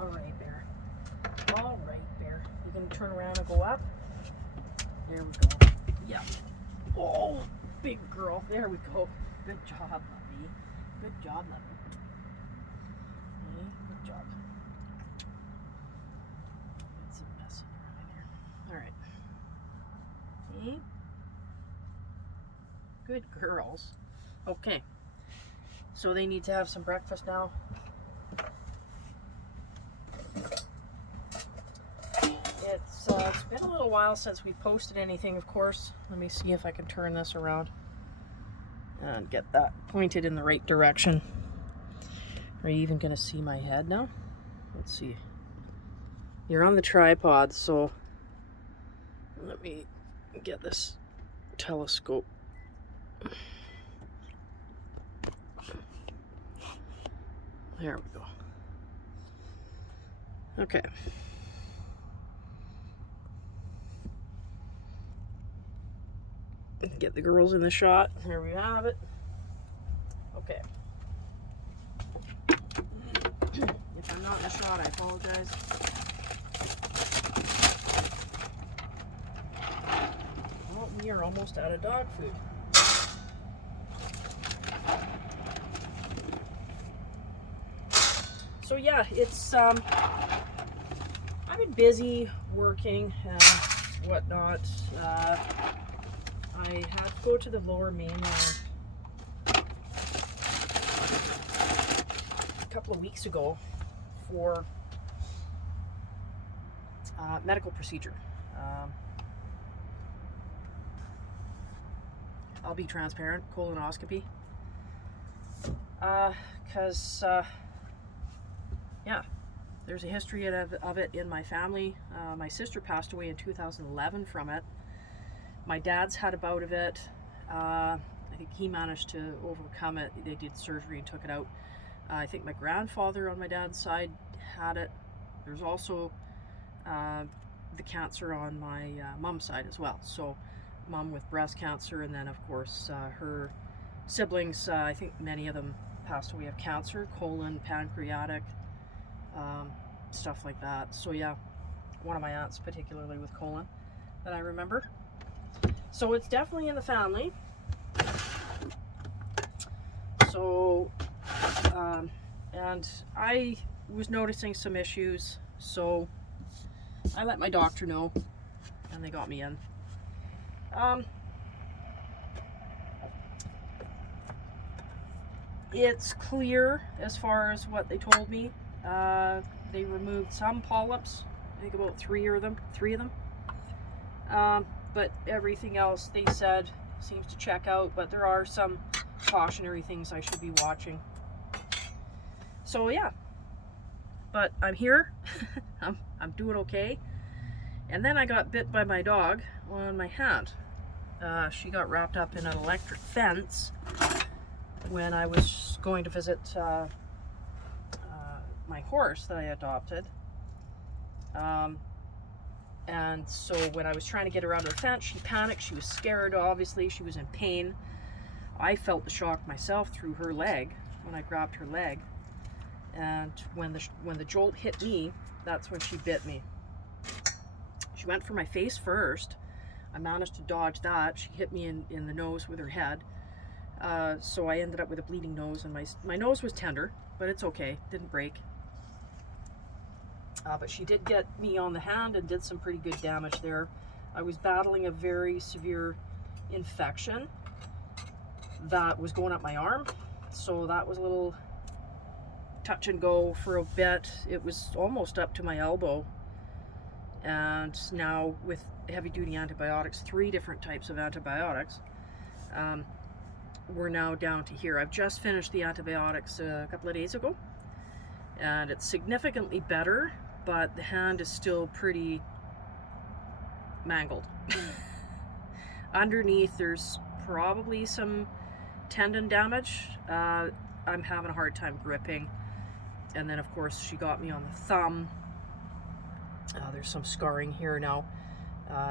All right, Bear. All right, Bear. You can turn around and go up. There we go. Yeah. Oh, big girl. There we go. Good job, Lovey. Good job, Lovey. Okay, good job. It's a mess in there. All right. Okay. Good girls. Okay. So they need to have some breakfast now. It's been a little while since we posted anything, of course. Let me see if I can turn this around and get that pointed in the right direction. Are you even going to see my head now? Let's see. You're on the tripod, so let me get this telescope. There we go. Okay. Get the girls in the shot. Here we have it. Okay. If I'm not in the shot, I apologize. Well, we are almost out of dog food. So yeah, it's I've been busy working and whatnot. I had to go to the Lower Mainland a couple of weeks ago for medical procedure. I'll be transparent, colonoscopy. Because yeah, there's a history of it in my family. My sister passed away in 2011 from it. My dad's had a bout of it. I think he managed to overcome it. They did surgery and took it out. I think my grandfather on my dad's side had it. There's also the cancer on my mom's side as well. So mom with breast cancer, and then of course her siblings, I think many of them passed away of cancer, colon, pancreatic, stuff like that. So yeah, one of my aunts particularly with colon that I remember. So it's definitely in the family. So, and I was noticing some issues, so I let my doctor know, and they got me in. It's clear as far as what they told me. They removed some polyps, I think about three of them. But everything else they said seems to check out, but there are some cautionary things I should be watching. So yeah, but I'm here. I'm doing okay. And then I got bit by my dog on my hand. She got wrapped up in an electric fence when I was going to visit my horse that I adopted. And so when I was trying to get her out of the fence, she panicked. She was scared, obviously. She was in pain. I felt the shock myself through her leg when I grabbed her leg. And when the jolt hit me, that's when she bit me. She went for my face first. I managed to dodge that. She hit me in the nose with her head. So I ended up with a bleeding nose, and my nose was tender, but it's okay. Didn't break. But she did get me on the hand and did some pretty good damage there. I was battling a very severe infection that was going up my arm, so that was a little touch and go for a bit. It was almost up to my elbow, and now with heavy duty antibiotics, 3 different types of antibiotics, we're now down to here. I've just finished the antibiotics a couple of days ago, and it's significantly better, but the hand is still pretty mangled. Underneath there's probably some tendon damage. I'm having a hard time gripping, and then of course she got me on the thumb. There's some scarring here now,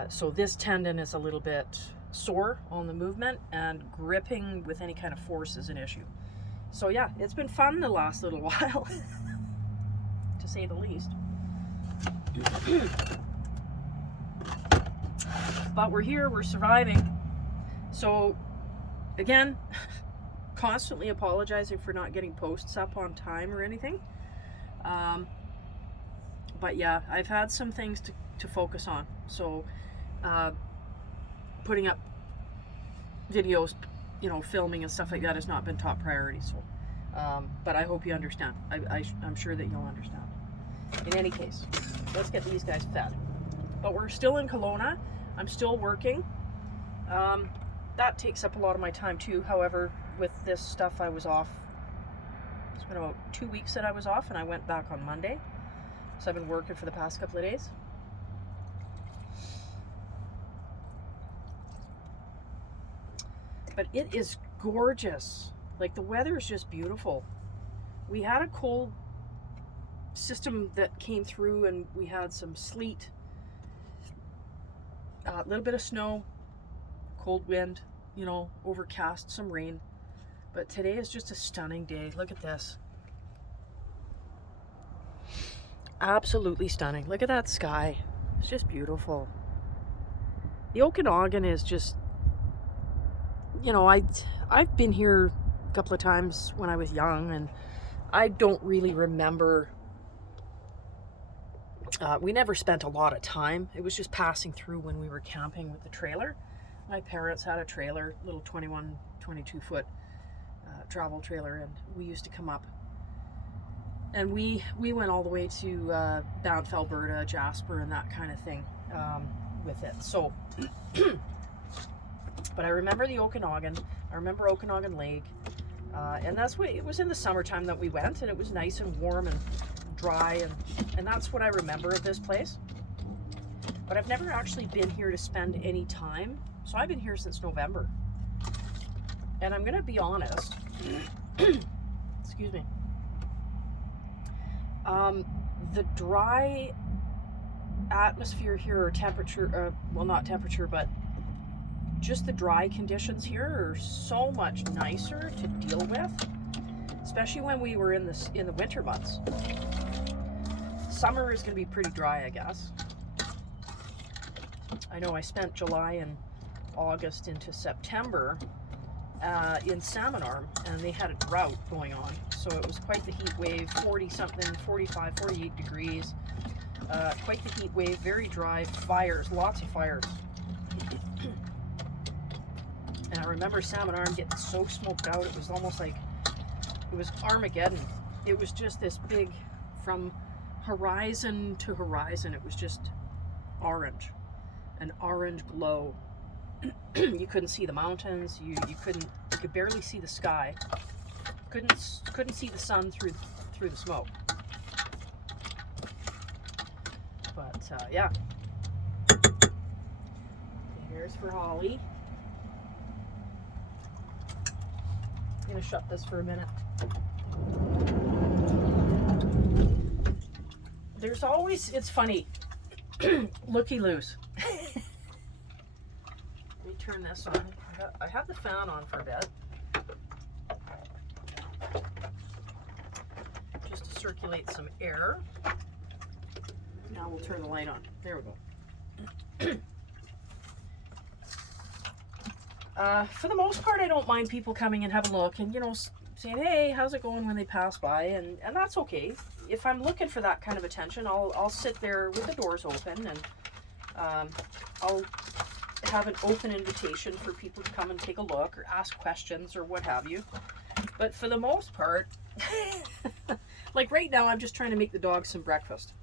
so this tendon is a little bit sore on the movement, and gripping with any kind of force is an issue. So yeah, it's been fun the last little while. to say the least. But we're here, we're surviving. So again, constantly apologizing for not getting posts up on time or anything. But yeah, I've had some things to focus on. So putting up videos, filming and stuff like that has not been top priority. So, but I hope you understand. I'm sure that you'll understand. In any case, let's get these guys fed. But we're still in Kelowna. I'm still working. That takes up a lot of my time too. However, with this stuff, I was off. It's been about 2 weeks that I was off, and I went back on Monday. So I've been working for the past couple of days. But it is gorgeous. Like, the weather is just beautiful. We had a cold system that came through, and we had some sleet, a little bit of snow, cold wind, overcast, some rain. But today is just a stunning day. Look at this. Absolutely stunning. Look at that sky. It's just beautiful. The Okanagan is just, I've been here a couple of times when I was young, and I don't really remember. We never spent a lot of time. It was just passing through when we were camping with the trailer. My parents had a trailer, little 21, 22 foot travel trailer, and we used to come up. And we went all the way to Banff, Alberta, Jasper, and that kind of thing with it. So, but I remember the Okanagan. I remember Okanagan Lake. And that's what, it was in the summertime that we went, and it was nice and warm and dry, and that's what I remember of this place. But I've never actually been here to spend any time. So I've been here since November. And I'm gonna be honest, excuse me. The dry atmosphere here, or temperature, well, not temperature, but just the dry conditions here are so much nicer to deal with, especially when we were in the winter months. Summer is going to be pretty dry, I guess. I know I spent July and August into September in Salmon Arm, and they had a drought going on, so it was quite the heat wave. 40 something, 45, 48 degrees, quite the heat wave, very dry, fires, lots of fires. And I remember Salmon Arm getting so smoked out, it was almost like it was Armageddon. It was just this big, from horizon to horizon, it was just orange, an orange glow. You couldn't see the mountains. You could barely see the sky. Couldn't see the sun through the smoke. But yeah. Okay, here's for Holly. I'm gonna shut this for a minute. There's always, it's funny, looky-loos. Let me turn this on. I have the fan on for a bit, just to circulate some air. Now we'll turn the light on. There we go. For the most part, I don't mind people coming and having a look and, saying, hey, how's it going when they pass by, and that's okay. If I'm looking for that kind of attention, I'll sit there with the doors open, and I'll have an open invitation for people to come and take a look or ask questions or what have you. But for the most part, like right now, I'm just trying to make the dogs some breakfast.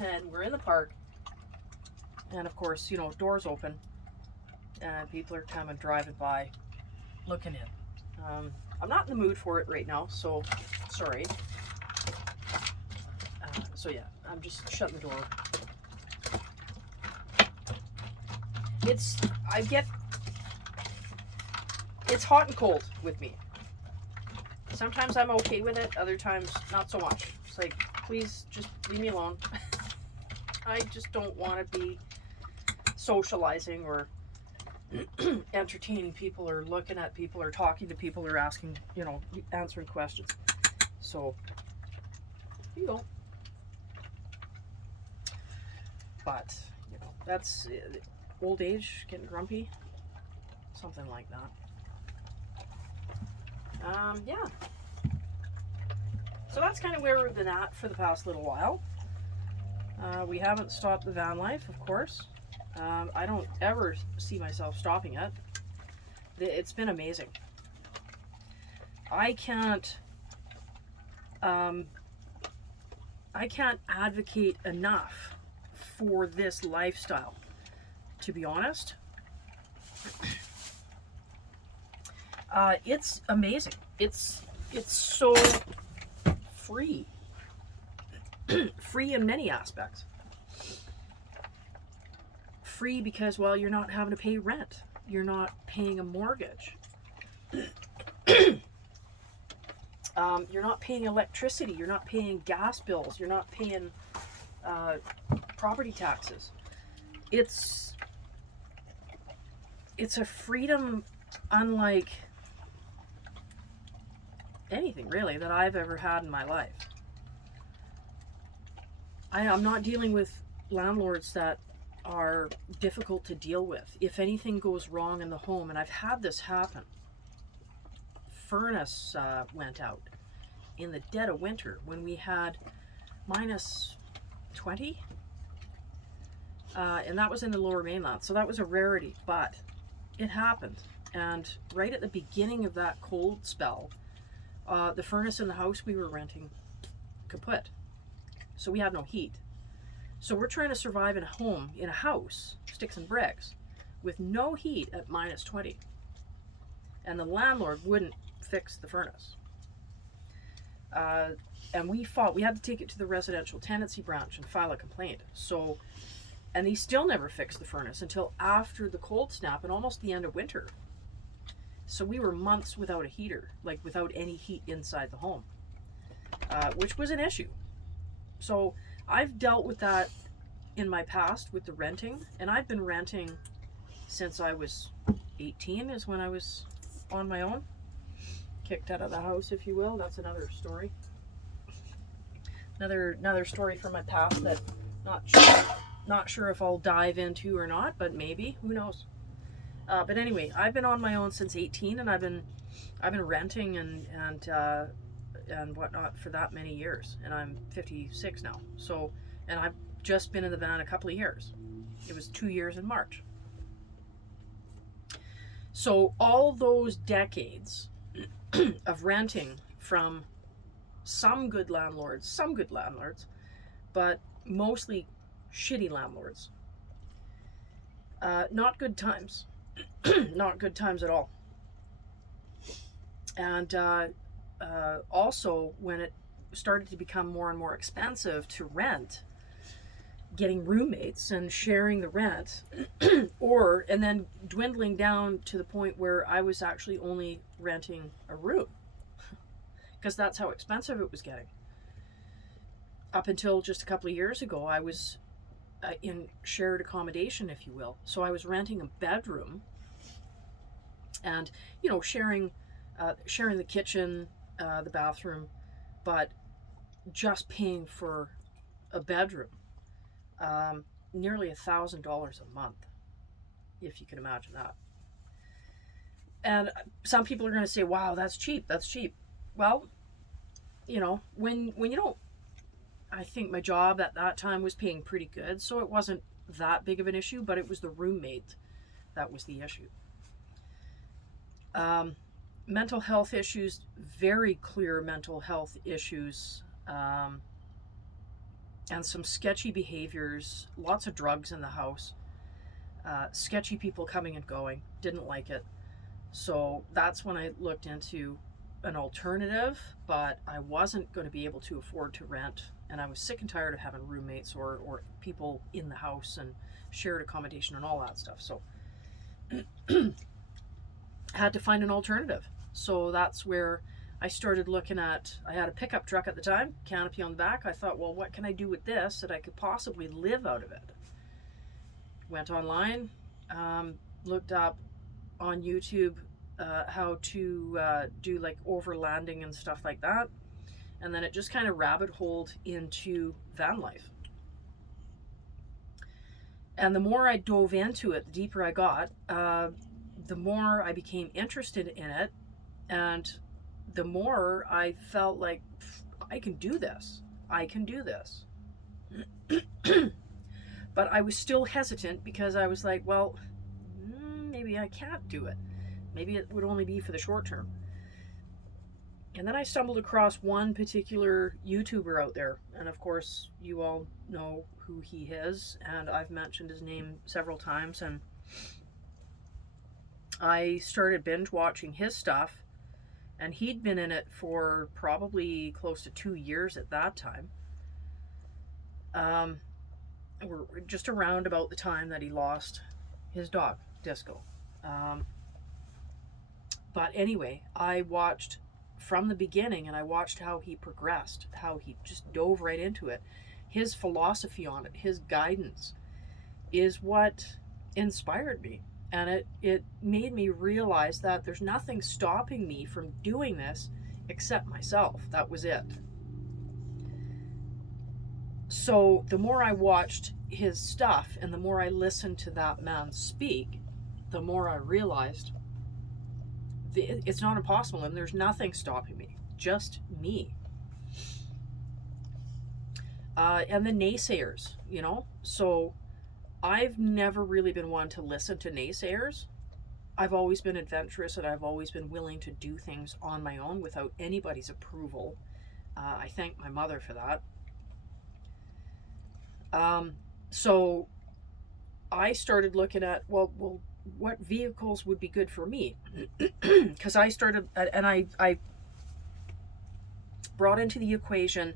And we're in the park, and of course, doors open, and people are coming driving by, looking in. I'm not in the mood for it right now, so sorry. So yeah, I'm just shutting the door. It's hot and cold with me. Sometimes I'm okay with it, other times not so much. It's like, please just leave me alone. I just don't want to be socializing or entertaining people or looking at people or talking to people or asking, answering questions. So, you know, but, that's old age, getting grumpy, something like that. Yeah. So that's kind of where we've been at for the past little while. We haven't stopped the van life, of course. I don't ever see myself stopping it. It's been amazing. I can't advocate enough for this lifestyle, to be honest. It's amazing. It's so free. Free in many aspects. Free because, well, you're not having to pay rent. You're not paying a mortgage. You're not paying electricity. You're not paying gas bills. You're not paying property taxes. It's a freedom unlike anything really that I've ever had in my life. I'm not dealing with landlords that are difficult to deal with. If anything goes wrong in the home, and I've had this happen, furnace went out in the dead of winter when we had minus 20, and that was in the Lower Mainland, so that was a rarity, but it happened. And right at the beginning of that cold spell, the furnace in the house we were renting kaput, so we had no heat. So we're trying to survive in a home, in a house, sticks and bricks, with no heat at minus 20. And the landlord wouldn't fix the furnace. And we fought. We had to take it to the residential tenancy branch and file a complaint. So, and they still never fixed the furnace until after the cold snap and almost the end of winter. So we were months without a heater, like without any heat inside the home, which was an issue. So I've dealt with that in my past with the renting, and I've been renting since I was 18 is when I was on my own, kicked out of the house, if you will. That's another story. Another story from my past that not sure if I'll dive into or not, but maybe, who knows. But anyway, I've been on my own since 18, and I've been renting and whatnot for that many years, and I'm 56 now. So, and I've just been in the van a couple of years. It was 2 years in March. So all those decades of renting from some good landlords, but mostly shitty landlords. Not good times. Not good times at all. And also, when it started to become more and more expensive to rent, getting roommates and sharing the rent, and then dwindling down to the point where I was actually only renting a room, because that's how expensive it was getting. Up until just a couple of years ago, I was in shared accommodation, if you will. So I was renting a bedroom and, sharing the kitchen, the bathroom, but just paying for a bedroom, nearly $1,000 a month, if you can imagine that. And some people are going to say, wow, that's cheap. Well, when you don't, I think my job at that time was paying pretty good, so it wasn't that big of an issue, but it was the roommate that was the issue. Mental health issues, very clear mental health issues, and some sketchy behaviors, lots of drugs in the house, sketchy people coming and going, didn't like it. So that's when I looked into an alternative, but I wasn't going to be able to afford to rent, and I was sick and tired of having roommates or people in the house and shared accommodation and all that stuff. So had to find an alternative. So that's where I started looking at. I had a pickup truck at the time, canopy on the back. I thought, well, what can I do with this that I could possibly live out of it? Went online, looked up on YouTube how to do like overlanding and stuff like that. And then it just kind of rabbit holed into van life. And the more I dove into it, the deeper I got, the more I became interested in it. And the more I felt like, I can do this. I can do this. But I was still hesitant because I was like, well, maybe I can't do it. Maybe it would only be for the short term. And then I stumbled across one particular YouTuber out there. And of course, you all know who he is. And I've mentioned his name several times. And I started binge watching his stuff. And he'd been in it for probably close to 2 years at that time. We're just around about the time that he lost his dog, Disco. But anyway, I watched from the beginning and I watched how he progressed, how he just dove right into it. His philosophy on it, his guidance is what inspired me. And it made me realize that there's nothing stopping me from doing this except myself. That was it. So the more I watched his stuff and the more I listened to that man speak, the more I realized it's not impossible and there's nothing stopping me, just me. And the naysayers, so I've never really been one to listen to naysayers. I've always been adventurous and I've always been willing to do things on my own without anybody's approval. I thank my mother for that. So I started looking at, well, what vehicles would be good for me? Because I started, and I brought into the equation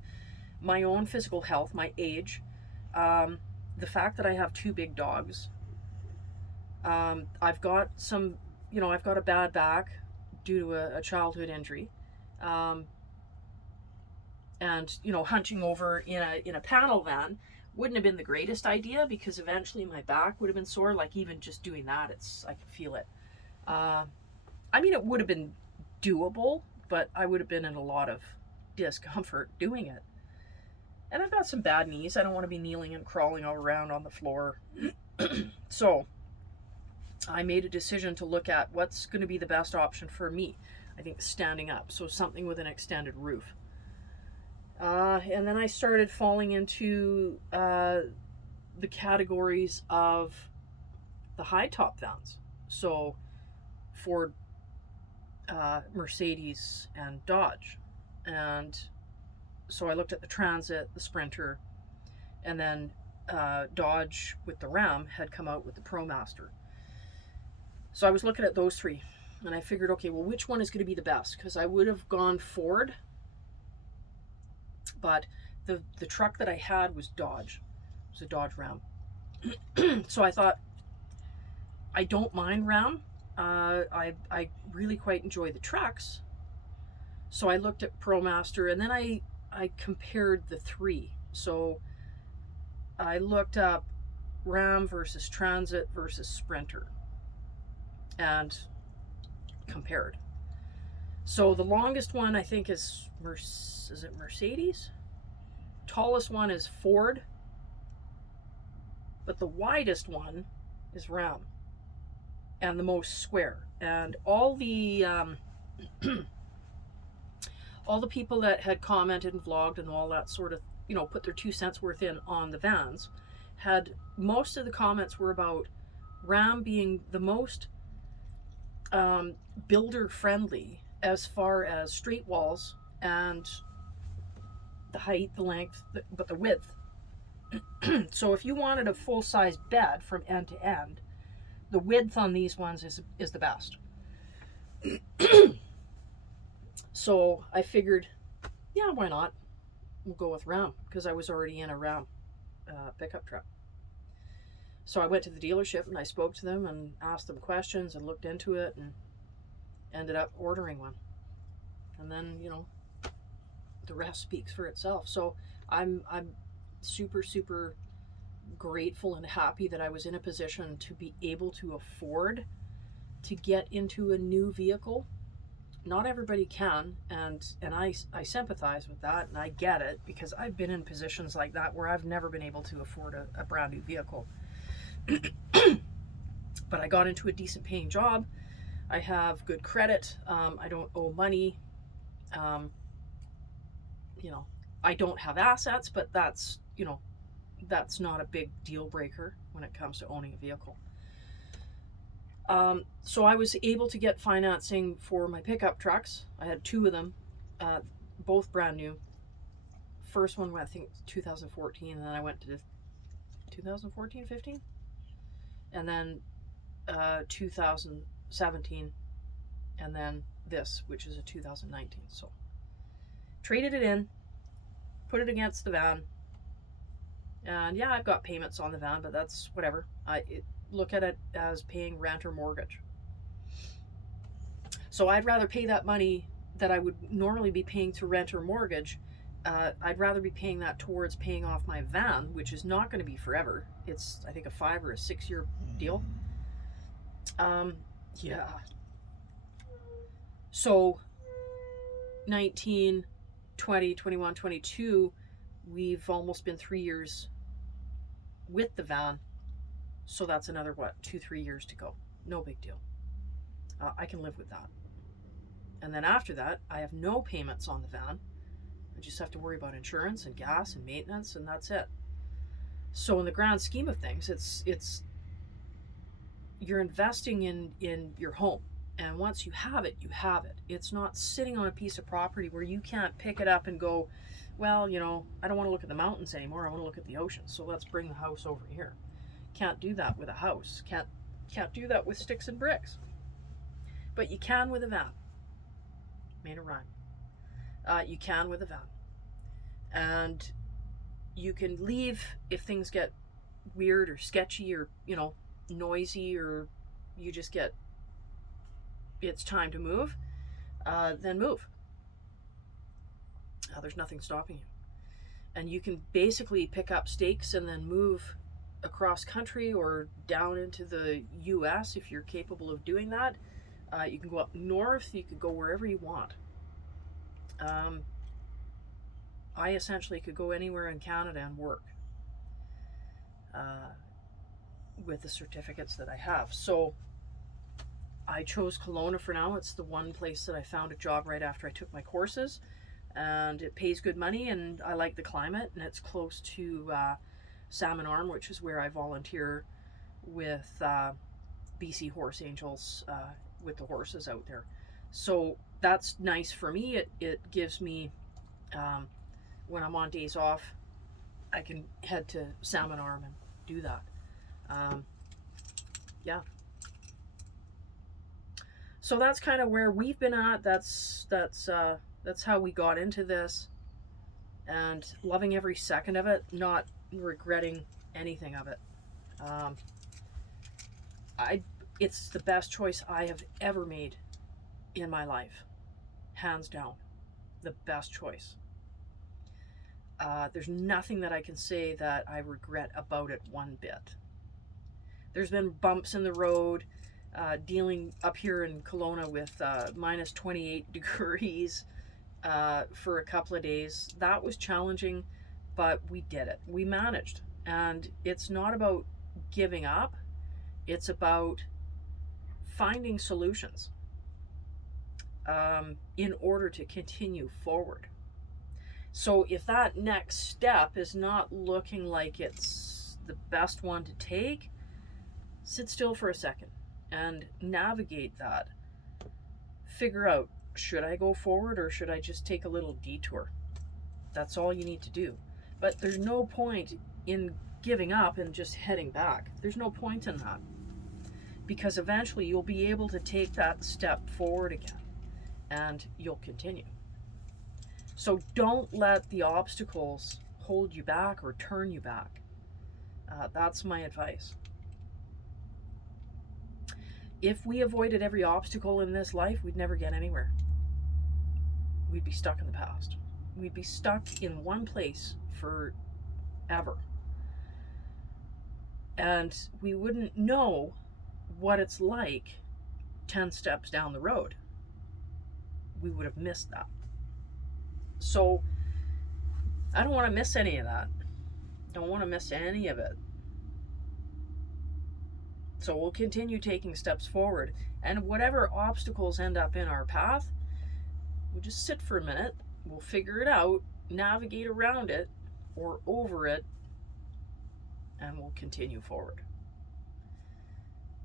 my own physical health, my age, the fact that I have 2 big dogs. I've got I've got a bad back due to a childhood injury. And hunching over in a panel van wouldn't have been the greatest idea because eventually my back would have been sore. Like even just doing that, I could feel it. It would have been doable, but I would have been in a lot of discomfort doing it. And I've got some bad knees. I don't want to be kneeling and crawling all around on the floor. So I made a decision to look at what's going to be the best option for me. I think standing up, so something with an extended roof. And then I started falling into the categories of the high top vans. So Ford, Mercedes, and Dodge. And so I looked at the Transit, the Sprinter, and then Dodge with the Ram had come out with the ProMaster. So I was looking at those 3 and I figured, okay, well, which one is going to be the best? Because I would have gone Ford, but the truck that I had was Dodge. It was a Dodge Ram. So I thought, I don't mind Ram. I really quite enjoy the trucks. So I looked at ProMaster and then I compared the 3. So I looked up Ram versus Transit versus Sprinter and compared. So the longest one I think is it Mercedes? Tallest one is Ford, but the widest one is Ram, and the most square. And all the all the people that had commented and vlogged and all that sort of, put their 2 cents worth in on the vans, had most of the comments were about Ram being the most builder friendly as far as straight walls and the height, the length, but the width. So if you wanted a full-size bed from end to end, the width on these ones is the best. So I figured, yeah, why not? We'll go with Ram because I was already in a Ram pickup truck. So I went to the dealership and I spoke to them and asked them questions and looked into it and ended up ordering one. And then, the rest speaks for itself. So I'm super, super grateful and happy that I was in a position to be able to afford to get into a new vehicle. Not everybody can, and I sympathize with that, and I get it, because I've been in positions like that where I've never been able to afford a brand new vehicle. But I got into a decent paying job. I have good credit. I don't owe money. Um, you know, I don't have assets, but that's not a big deal breaker when it comes to owning a vehicle. So I was able to get financing for my pickup trucks. I had two of them, both brand new. First one, I think, 2014, and then I went to 2014, 15, and then 2017, and then this, which is a 2019. So traded it in, put it against the van, and yeah, I've got payments on the van, but that's whatever. Look at it as paying rent or mortgage. So I'd rather pay that money that I would normally be paying to rent or mortgage. I'd rather be paying that towards paying off my van, which is not going to be forever. It's, I think, a 5 or a 6 year deal. Yeah. So 19, 20, 21, 22, we've almost been 3 years with the van. So that's another, 2-3 years to go. No big deal. I can live with that. And then after that, I have no payments on the van. I just have to worry about insurance and gas and maintenance, and that's it. So in the grand scheme of things, it's you're investing in your home. And once you have it, you have it. It's not sitting on a piece of property where you can't pick it up and go, well, I don't want to look at the mountains anymore. I want to look at the ocean. So let's bring the house over here. Can't do that with a house. Can't do that with sticks and bricks. But you can with a van. Made a rhyme. You can with a van. And you can leave if things get weird or sketchy or, noisy, or you just get, it's time to move, then move. There's nothing stopping you. And you can basically pick up stakes and then move across country or down into the US if you're capable of doing that. You can go up north, you could go wherever you want. I essentially could go anywhere in Canada and work with the certificates that I have. So I chose Kelowna for now. It's the one place that I found a job right after I took my courses, and it pays good money, and I like the climate, and it's close to Salmon Arm, which is where I volunteer with BC Horse Angels, with the horses out there. So that's nice for me. It gives me, when I'm on days off, I can head to Salmon Arm and do that. Yeah. So that's kind of where we've been at. That's how we got into this, and loving every second of it, not regretting anything of it. It's the best choice I have ever made in my life, hands down. The best choice. There's nothing that I can say that I regret about it one bit. There's been bumps in the road, dealing up here in Kelowna with minus 28 degrees for a couple of days. That was challenging, but we did it. We managed. And it's not about giving up. It's about finding solutions in order to continue forward. So if that next step is not looking like it's the best one to take, sit still for a second and navigate that. Figure out, should I go forward or should I just take a little detour? That's all you need to do. But there's no point in giving up and just heading back. There's no point in that, because eventually you'll be able to take that step forward again and you'll continue. So don't let the obstacles hold you back or turn you back. That's my advice. If we avoided every obstacle in this life, we'd never get anywhere. We'd be stuck in the past. We'd be stuck in one place forever. And we wouldn't know what it's like 10 steps down the road. We would have missed that. So I don't want to miss any of that. Don't want to miss any of it. So we'll continue taking steps forward. And whatever obstacles end up in our path, we'll just sit for a minute. We'll figure it out, navigate around it or over it, and we'll continue forward.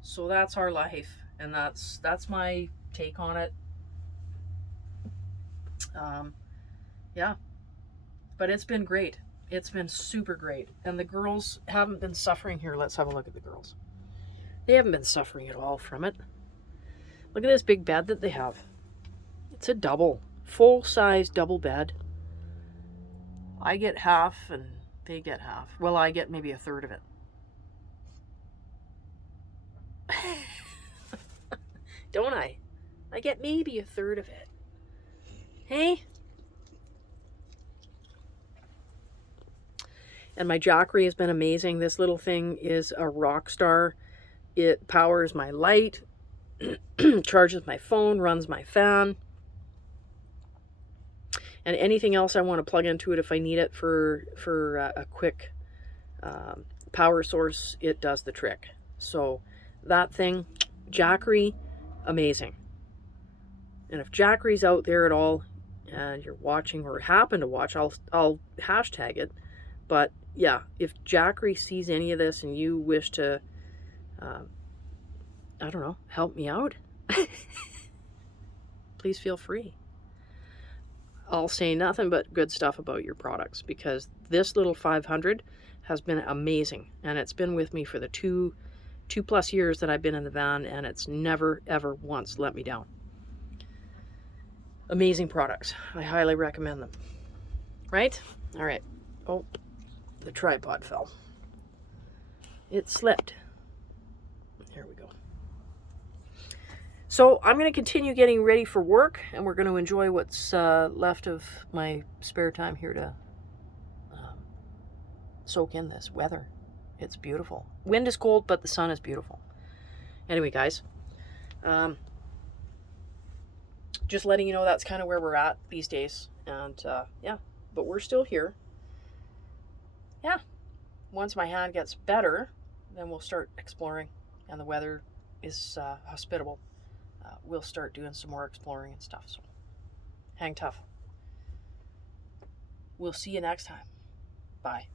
So that's our life, and that's my take on it. Yeah, but it's been great. It's been super great, and the girls haven't been suffering here. Let's have a look at the girls. They haven't been suffering at all from it. Look at this big bed that they have. It's a double, full-size double bed. I get half and they get half. Well, I get maybe a third of it. Don't I? I get maybe a third of it. Hey? And my Jackery has been amazing. This little thing is a rock star. It powers my light, charges my phone, runs my fan, and anything else I want to plug into it if I need it for a quick power source, it does the trick. So that thing, Jackery, amazing. And if Jackery's out there at all and you're watching or happen to watch, I'll hashtag it. But yeah, if Jackery sees any of this and you wish to I don't know, help me out, please feel free. I'll say nothing but good stuff about your products, because this little 500 has been amazing, and it's been with me for the two plus years that I've been in the van, and it's never ever once let me down. Amazing products. I highly recommend them. Right? All right. Oh, the tripod fell. It slipped. There we go. So I'm going to continue getting ready for work, and we're going to enjoy what's left of my spare time here to soak in this weather. It's beautiful. Wind is cold, but the sun is beautiful. Anyway, guys, just letting you know that's kind of where we're at these days. And yeah, but we're still here. Yeah. Once my hand gets better, then we'll start exploring, and the weather is hospitable. We'll start doing some more exploring and stuff. So hang tough. We'll see you next time. Bye.